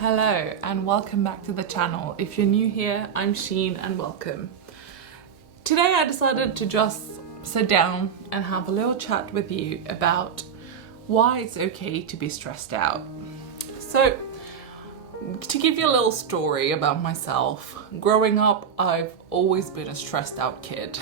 Hello and welcome back to the channel. If you're new here, I'm Sheen and welcome. Today I decided to just sit down and have a little chat with you about why it's okay to be stressed out. So, to give you a little story about myself, growing up I've always been a stressed out kid.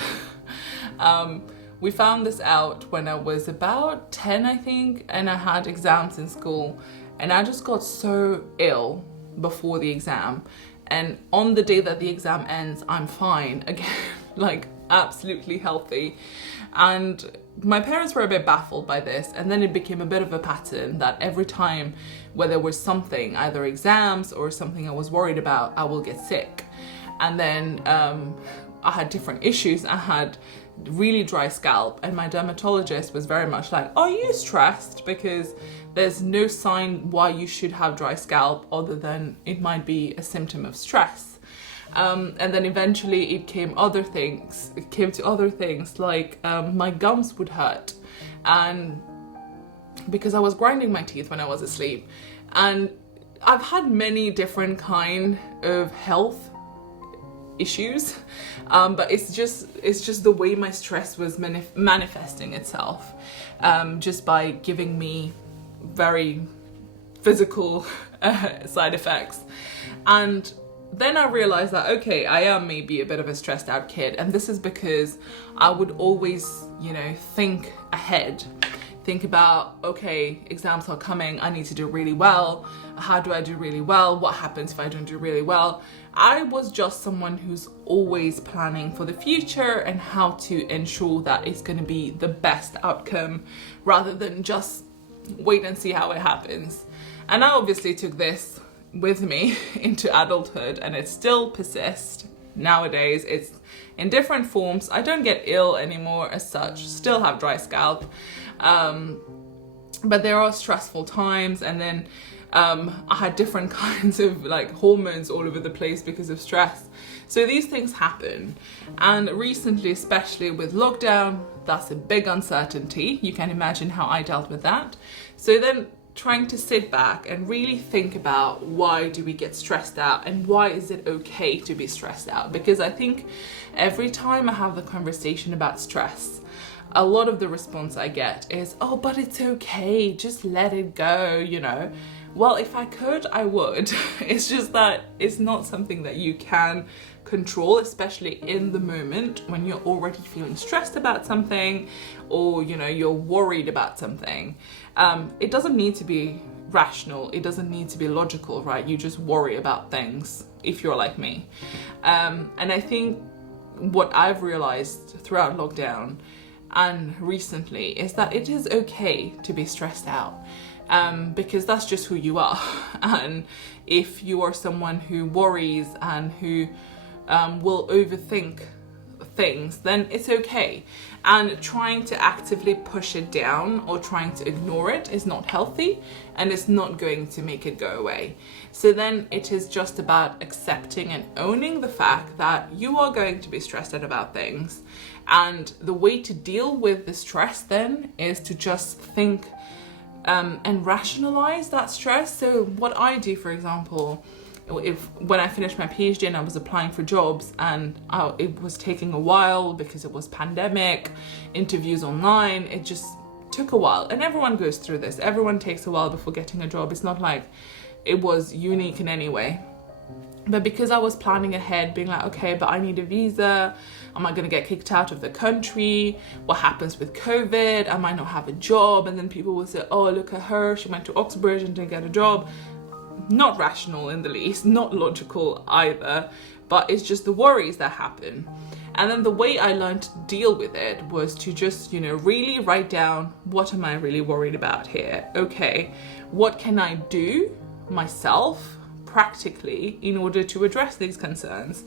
We found this out when I was about 10, I think, and I had exams in school. And I just got so ill before the exam. And on the day that the exam ends, I'm fine again, like absolutely healthy. And my parents were a bit baffled by this. And then it became a bit of a pattern that every time where there was something, either exams or something I was worried about, I will get sick. And then I had different issues. I had really dry scalp, and my dermatologist was very much like, are you stressed? Because there's no sign why you should have dry scalp other than it might be a symptom of stress. And then eventually it came to other things like my gums would hurt, and because I was grinding my teeth when I was asleep. And I've had many different kind of health issues, but it's just the way my stress was manifesting itself, just by giving me very physical side effects. And then I realized that, okay, I am maybe a bit of a stressed out kid, and this is because I would always, think ahead. Think about, okay, exams are coming, I need to do really well. How do I do really well? What happens if I don't do really well? I was just someone who's always planning for the future and how to ensure that it's going to be the best outcome rather than just wait and see how it happens. And I obviously took this with me into adulthood, and it still persists nowadays. It's in different forms. I don't get ill anymore as such, still have dry scalp. But there are stressful times, and then I had different kinds of hormones all over the place because of stress. So these things happen, and recently, especially with lockdown, that's a big uncertainty. You can imagine how I dealt with that. So then trying to sit back and really think about, why do we get stressed out, and why is it okay to be stressed out? Because I think every time I have the conversation about stress, a lot of the response I get is, oh, but it's okay, just let it go, Well, if I could, I would. It's just that it's not something that you can control, especially in the moment when you're already feeling stressed about something, or, you're worried about something. It doesn't need to be rational. It doesn't need to be logical, right? You just worry about things if you're like me. And I think what I've realized throughout lockdown and recently is that it is okay to be stressed out, because that's just who you are. And if you are someone who worries and who will overthink things, then it's okay. And trying to actively push it down or trying to ignore it is not healthy, and it's not going to make it go away. So then it is just about accepting and owning the fact that you are going to be stressed out about things. And the way to deal with the stress then is to just think and rationalize that stress. So what I do, for example, when I finished my PhD and I was applying for jobs, and it was taking a while because it was pandemic, interviews online, it just took a while. And everyone goes through this. Everyone takes a while before getting a job. It's not like it was unique in any way. But because I was planning ahead, being like, okay, but I need a visa. Am I going to get kicked out of the country? What happens with COVID? I might not have a job. And then people will say, oh, look at her. She went to OxBridge and didn't get a job. Not rational in the least, not logical either, but it's just the worries that happen. And then the way I learned to deal with it was to just, really write down, what am I really worried about here? Okay, what can I do myself practically in order to address these concerns?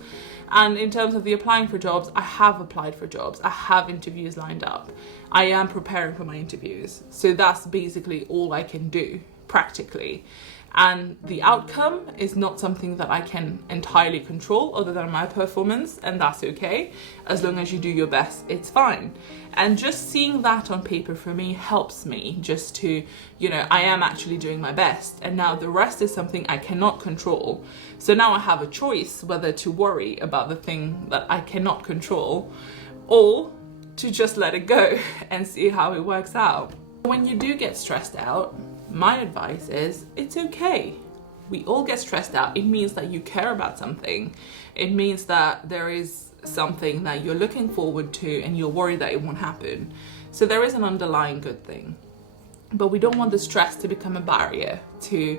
And in terms of the applying for jobs, I have applied for jobs. I have interviews lined up. I am preparing for my interviews. So that's basically all I can do practically. And the outcome is not something that I can entirely control other than my performance, and that's okay. As long as you do your best, it's fine. And just seeing that on paper for me helps me just to, I am actually doing my best. And now the rest is something I cannot control. So now I have a choice whether to worry about the thing that I cannot control or to just let it go and see how it works out. When you do get stressed out, my advice is it's okay. We all get stressed out. It means that you care about something. It means that there is something that you're looking forward to and you're worried that it won't happen. So there is an underlying good thing. But we don't want the stress to become a barrier to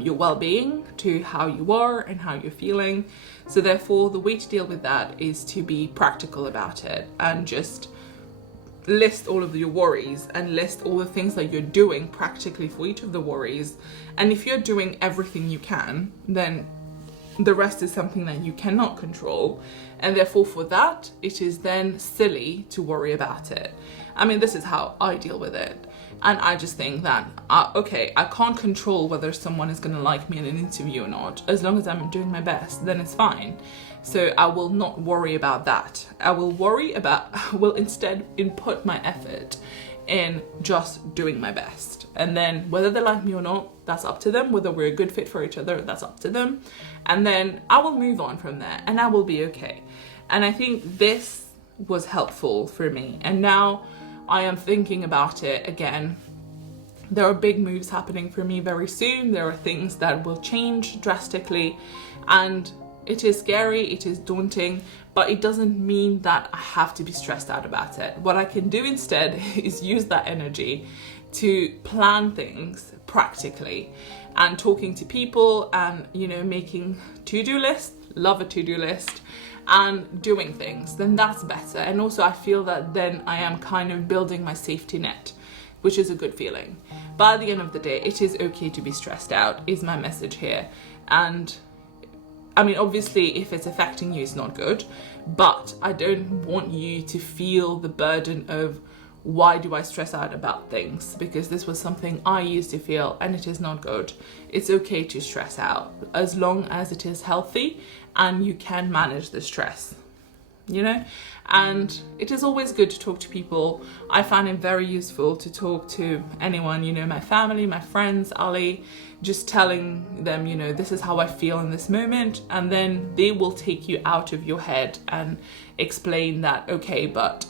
your well-being, to how you are and how you're feeling. So therefore, the way to deal with that is to be practical about it and just list all of your worries and list all the things that you're doing practically for each of the worries. And if you're doing everything you can, then the rest is something that you cannot control. And therefore for that, it is then silly to worry about it. I mean, this is how I deal with it. And I just think that, I can't control whether someone is going to like me in an interview or not. As long as I'm doing my best, then it's fine. So I will not worry about that. I will instead input my effort in just doing my best. And then whether they like me or not, that's up to them. Whether we're a good fit for each other, that's up to them. And then I will move on from there and I will be okay. And I think this was helpful for me. And now I am thinking about it again. There are big moves happening for me very soon. There are things that will change drastically, and it is scary, it is daunting, but it doesn't mean that I have to be stressed out about it. What I can do instead is use that energy to plan things practically and talking to people and, making to-do lists, love a to-do list, and doing things, then that's better. And also I feel that then I am kind of building my safety net, which is a good feeling. But at the end of the day, it is okay to be stressed out, is my message here. And I mean, obviously, if it's affecting you, it's not good, but I don't want you to feel the burden of why do I stress out about things? Because this was something I used to feel and it is not good. It's okay to stress out as long as it is healthy and you can manage the stress, and it is always good to talk to people. I find it very useful to talk to anyone, my family, my friends, Ali, just telling them, this is how I feel in this moment, and then they will take you out of your head and explain that, okay, but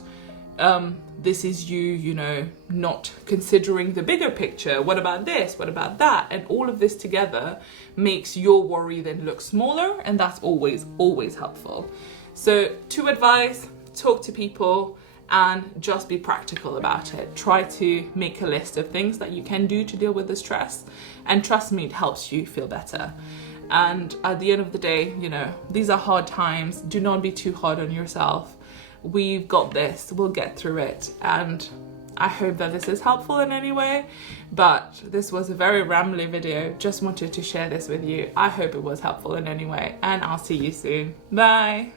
this is you, not considering the bigger picture. What about this? What about that? And all of this together makes your worry then look smaller, and that's always, always helpful. So to advise, talk to people and just be practical about it. Try to make a list of things that you can do to deal with the stress, and trust me, it helps you feel better. And at the end of the day, these are hard times. Do not be too hard on yourself. We've got this, we'll get through it. And I hope that this is helpful in any way, but this was a very rambly video. Just wanted to share this with you. I hope it was helpful in any way, and I'll see you soon. Bye.